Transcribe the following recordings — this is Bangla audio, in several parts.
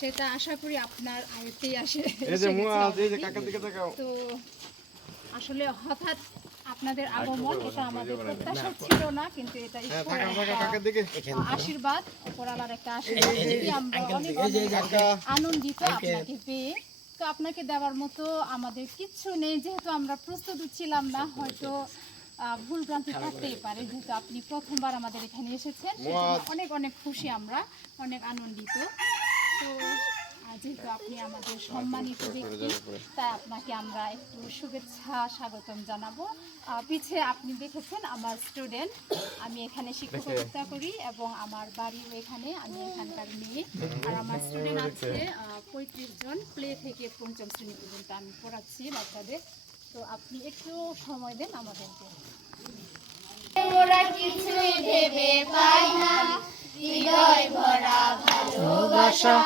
সেটা আশা করি আপনার আয়ত্তেই আসে। এই যে এই যে কাকার দিকে তাকাও। তো আসলে হঠাৎ আপনাদের আগমন এটা আমাদের প্রত্যাশা ছিল না কিন্তু এটা হ্যাঁ আশীর্বাদ ওপরালার একটা আশীর্বাদ। আমরা অনেক আনন্দিত আপনাকে পেয়ে। তো আপনাকে দেওয়ার মতো আমাদের কিচ্ছু নেই যেহেতু আমরা প্রস্তুত ছিলাম না হয়তো ভুল ভ্রান্তি থাকতেই পারে যেহেতু আপনি প্রথমবার আমাদের এখানে এসেছেন অনেক অনেক খুশি আমরা অনেক আনন্দিত। তো যেহেতু আপনি আমাদের সম্মানিত ব্যক্তি তাই আপনাকে আমরা একটু শুভেচ্ছা স্বাগতম জানাব। আহ, পিছে আপনি দেখেছেন আমার স্টুডেন্ট আমি এখানে শিক্ষকতা করি এবং আমার বাড়িও এখানে আমি এখানকার মেয়ে। আর আমার স্টুডেন্ট আছে পঁয়ত্রিশ জন প্লে থেকে পঞ্চম শ্রেণি পর্যন্ত আমি পড়াচ্ছি বাচ্চাদের। তো আপনি একটু সময় দেন আমাদেরকে। ওরা কিছুই ভেবে পায় না। হৃদয় ভালোবাসা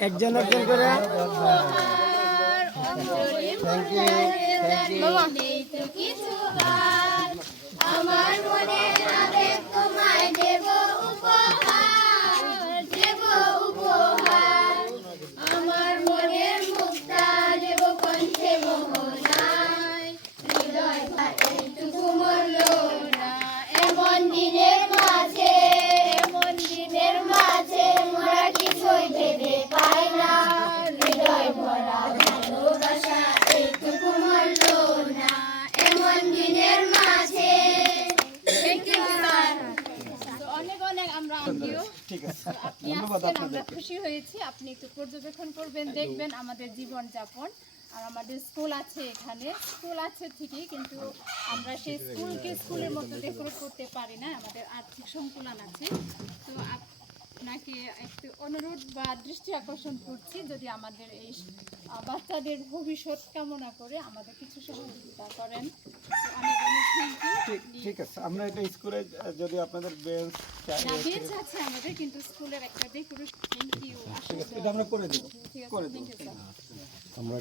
একজন একজন করে। থ্যাংক ইউ থ্যাংক গানের গানে নেই তো কিছু আর আমার মনের আবেগ তোমায় দেব উপহার দেব উপহার আমার মনের মুক্তা দেব কণ্ঠে মোহনায় হৃদয় এইটুকু মরল না এমন দিনের মাঝে এমন দিনের মাঝে মোরা কিছুই ভেবে পাই না হৃদয় ভরা ভালোবাসা এইটুকু মরল না এমন দিনের মাঝে Thank you, sir. তো অনেক অনেক আমরা আসছেন আমরা খুশি হয়েছি। আপনি একটু পর্যবেক্ষণ করবেন দেখবেন আমাদের জীবন যাপন আর আমাদের স্কুল আছে এখানে। স্কুল আছে ঠিকই কিন্তু আমরা সেই স্কুলকে স্কুলের মতো ডেকোরেট করতে পারি না। আমাদের আর্থিক সংকুলন আছে। তো আপনাকে একটু অনুরোধ বা দৃষ্টি আকর্ষণ করছি যদি আমাদের এই বাচ্চাদের ভবিষ্যৎ কামনা করে আমাদের কিছু সহযোগিতা করেন। অনেক ঠিক ঠিক আছে আমরা এটা স্কুলে যদি আপনাদের বেঞ্চ না বেঞ্চ আছে আমাদের কিন্তু স্কুলের একটা ডেকোরেশন থ্যাংক ইউ এটা আমরা করে দেব করে দেবো। আমরা